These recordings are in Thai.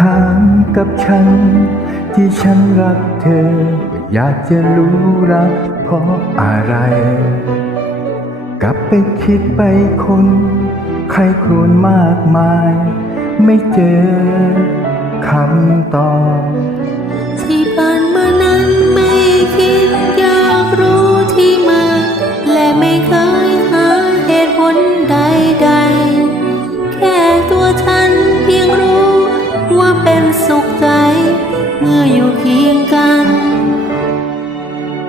ถามกับฉัน ที่ฉันรักเธอ อยากจะรู้รักเพราะอะไร กลับไปคิดไปคน ใครครวนมากมาย ไม่เจอคำตอบ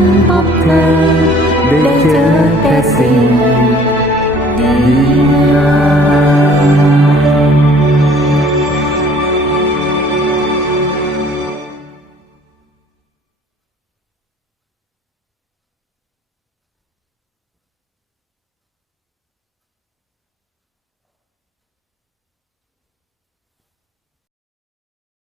นพบเจอก็เจอแต่สิ่งดี